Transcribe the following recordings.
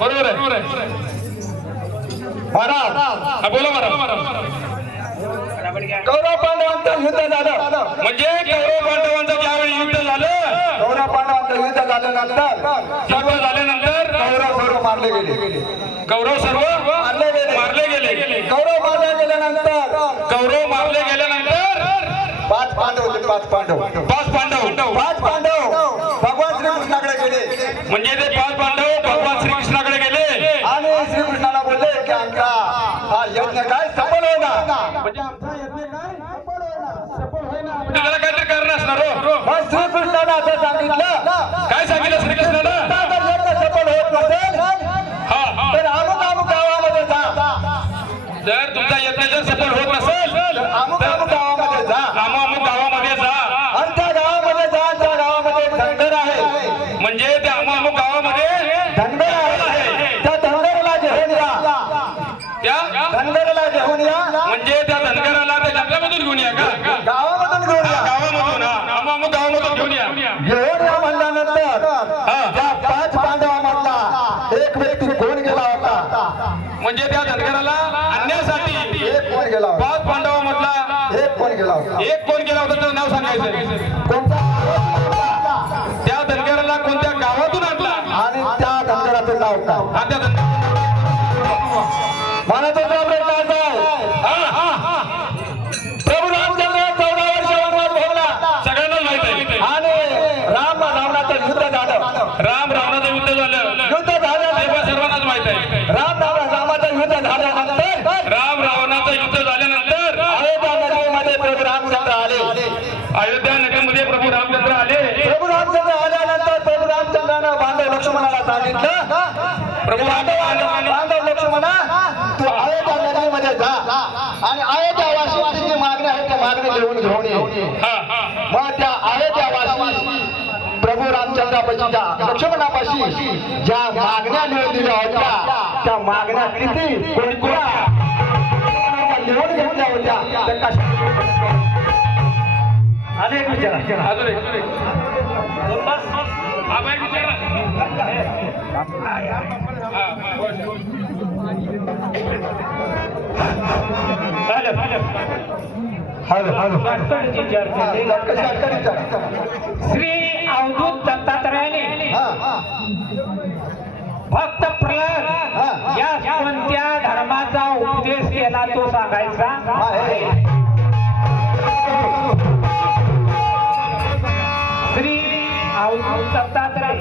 बरोबर आहे महाराज बोला महाराज कौरव पांडवांचं युद्ध झालं म्हणजे कौरव पांडवांचं ज्यावेळी युद्ध झालं कौरव पांडवांचं युद्ध झाल्यानंतर युद्ध झाल्यानंतर कौरव सर्व मारले गेले कौरव सर्व मारले गेले कौरव मारले गेल्यानंतर कौरव मारले गेल्यानंतर पाच पांडव होते पाच पांडव भगवान श्रीकृष्णाकडे गेले म्हणजे ते पाच पांडव भगवान श्रीकृष्णाकडे गेले आणि श्रीकृष्णाला बोलले की आमचा हा यज्ञ काय सफल होईना म्हणजे त्याला काहीतरी कारण असणार हो मग श्रीकृष्णाने असं सांगितलं काय सांगितलं श्रीकृष्णाला जर यज्ञ सफल होत नसेल तर अमुक गावामध्ये जा जर तुमचा यज्ञ जर सफल होत नसेल अमुक गावामध्ये जा अमुक गावामध्ये जा आणि त्या गावामध्ये जा त्या गावामध्ये धनगर आहे म्हणजे त्या अमुक गावामध्ये धनगर आहे त्या धनगराला घेऊन या त्या धनगराला घेऊन या म्हणजे त्या धनगराला त्या जंगलामधून घेऊन या का गावामधून घेऊन या गावामधून अमुक गावामधून घेऊन या घेऊन या म्हणल्यानंतर त्या पाच पांडवांमधला एक व्यक्ती कोण गेला होता म्हणजे त्या धनगराला आणण्यासाठी एक कोण गेला होता पाच पांडवांमधला एक कोण गेला होता एक कोण गेला होता त्याचं नाव सांगायचं कोणता त्या धनगराला कोणत्या गावातून आणला आणि त्या धनगराचं नाव काय हा त्या धनगर मनाचा प्रश्न असा आहे प्रभू रामचंद्र 14 वर्ष वनवास भोगला सगळ्यांनाच माहित आहे आणि रावणाचं युद्ध झालं रावणाचं युद्ध झालं युद्ध झालं ते पण सर्वांनाच माहित आहे रामाचं युद्ध झाल्यानंतर रावणाचं युद्ध झाल्यानंतर अयोध्या नगरीमध्ये प्रभू रामचंद्र आले अयोध्या नगरीमध्ये प्रभू रामचंद्र आले प्रभू रामचंद्र आल्यानंतर प्रभू रामचंद्रानं बांधव लक्ष्मणाला सांगितलं प्रभू बांधव लक्ष्मणा तू अयोध्या नगरीमध्ये जा आणि अयोध्यावासीची जी मागणी आहे त्या मागणी लिहून घेऊन ये मग त्या अयोध्यावासी प्रभू रामचंद्रापाशीच्या लक्ष्मणापाशी ज्या मागण्या लिहून दिल्या होत्या त्या मागण्या किती कोणत्या लिहून घेतल्या होत्या त्या कशा अनेक विचारा अजून एक श्री अवधूत दत्तात्रयाने भक्त प्रल्हाद या कोणत्या धर्माचा उपदेश केला तो सांगायचा श्री अवधूत दत्तात्रय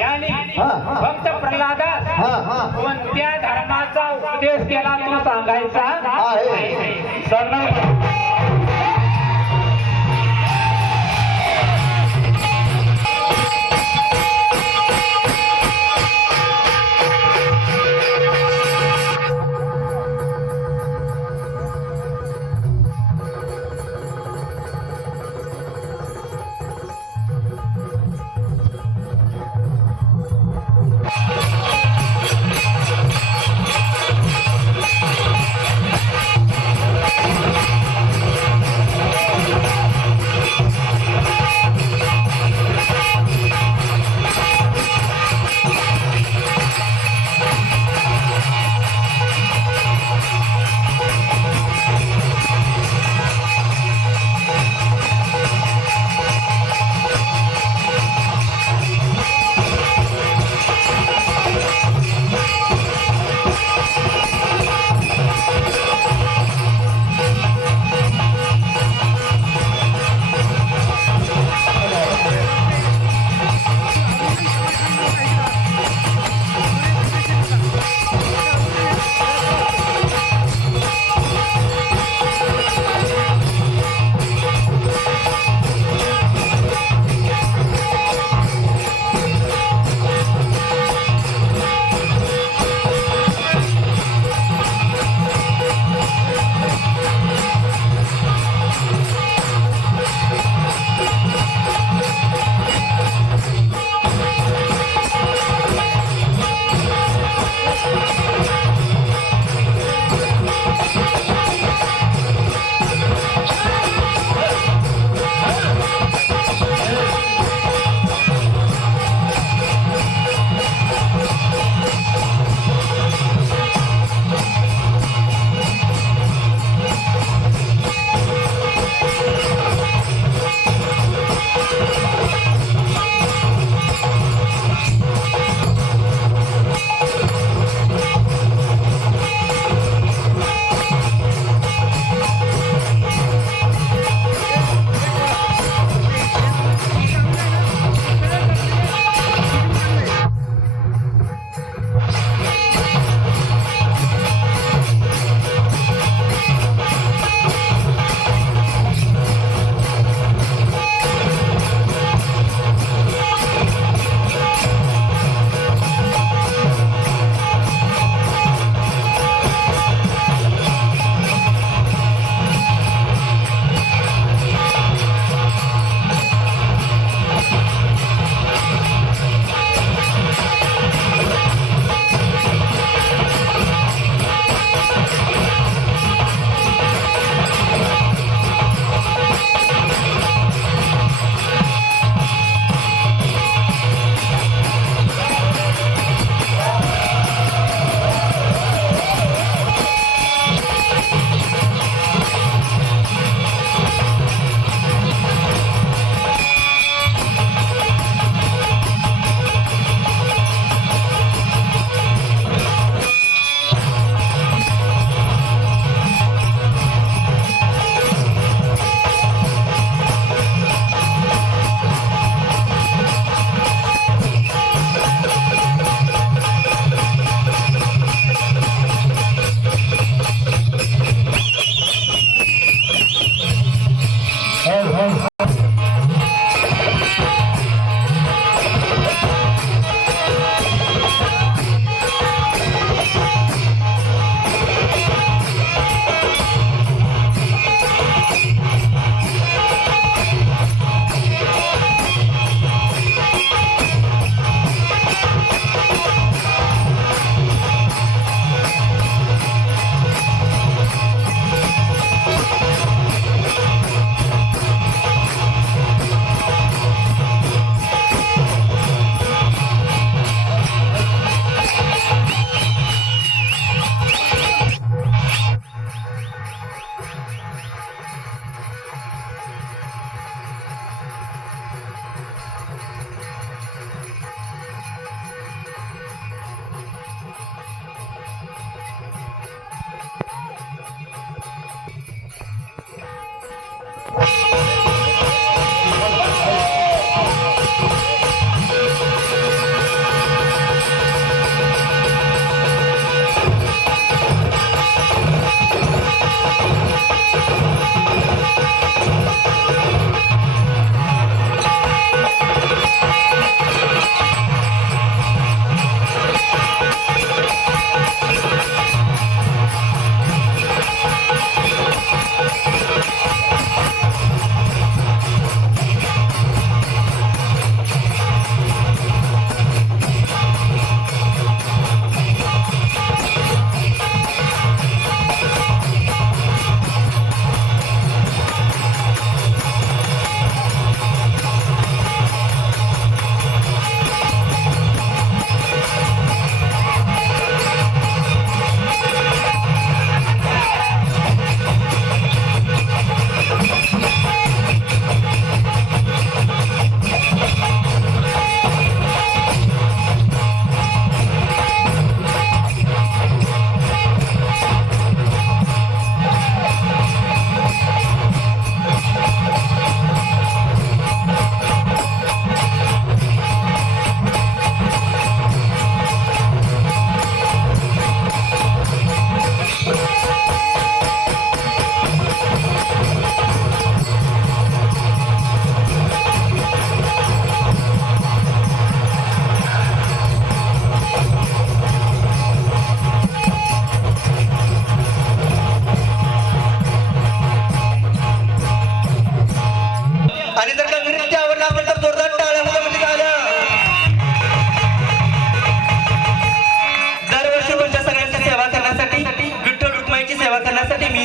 याने भक्त प्रल्हादास कोणत्या धर्माचा उपदेश केला तो सांगायचा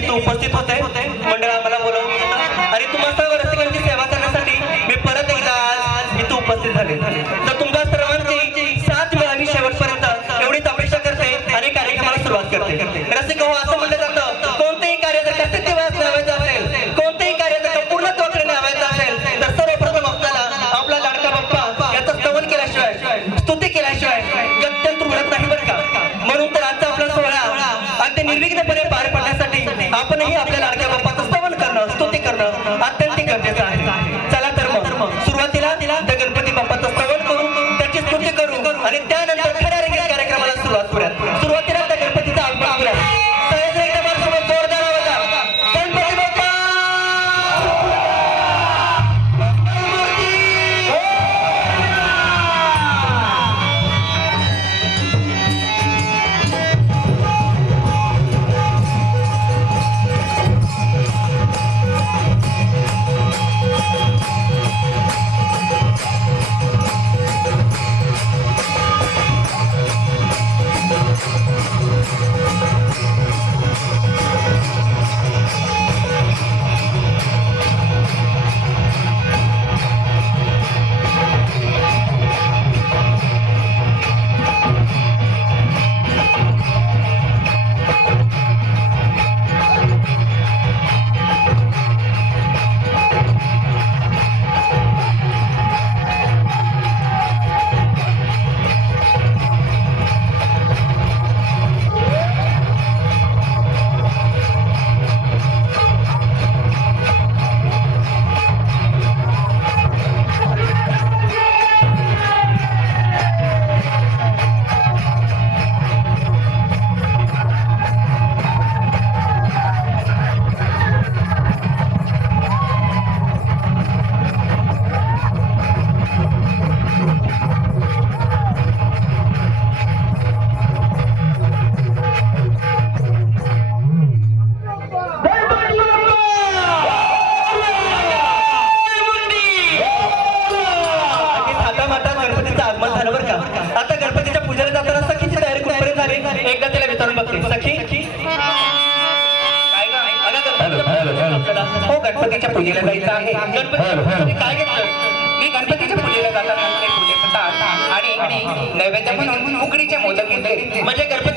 इथं उपस्थित होते मंडळ आम्हाला बोलावून घेतं आणि तुम्हा सर्व रसिकांची सेवा करण्यासाठी मी परत एकदा आज इथं उपस्थित झाले. तर तुमच्या सर्वांची साथ मिळावी शेवटपर्यंत एवढीच अपेक्षा करते आणि कार्यक्रमाला सुरुवात करते. रसिक हो, असं म्हटलं जातं कोणतेही कार्य जर कसे दिवस न्यावायचं असेल, कोणतेही कार्य जर पूर्णत्वाकडे न्यावायचं असेल तर सर्वप्रथम आपल्याला आपला लाडका बाप्पा याचं स्तवन केल्याशिवाय, स्तुती केल्याशिवाय गत्यंतर उडत नाही बरं का. म्हणून तर आजचा आपला सोहळा अगदी निर्विघ्नपणे पार पडण्यासाठी आपणही आपल्या लाडक्या बाप्पाचं स्तवन करणं, स्तुती करणं अत्यंत गरजेचं आहे. चला तर मग सुरुवातीला त्या गणपती बाप्पाचं स्तवन करू, त्याची स्तुती करू आणि त्यानंतर खऱ्या रंगीत कार्यक्रमाला सुरुवात करूया. सुरुवातीला त्या गणपतीचा आगमन करूया. सगळ्यांचा एकदा माझ्यासोबत जोरदार आवाज आहे. गणपती बाप्पा गणपतीचं आगमन झालं बरं का. आता गणपतीच्या पूजेला जाताना सखीची तयारी कुठपर्यंत झाली एकदा तिला विचारून बघते. सखी हो, गणपतीच्या पूजेला जायचं आहे. गणपती काय घेतलं? मी गणपतीच्या पूजेला जाताना पूजेचं ताट आणि नैवेद्य म्हणून उकडीचे मोदक घेतले. म्हणजे गणपती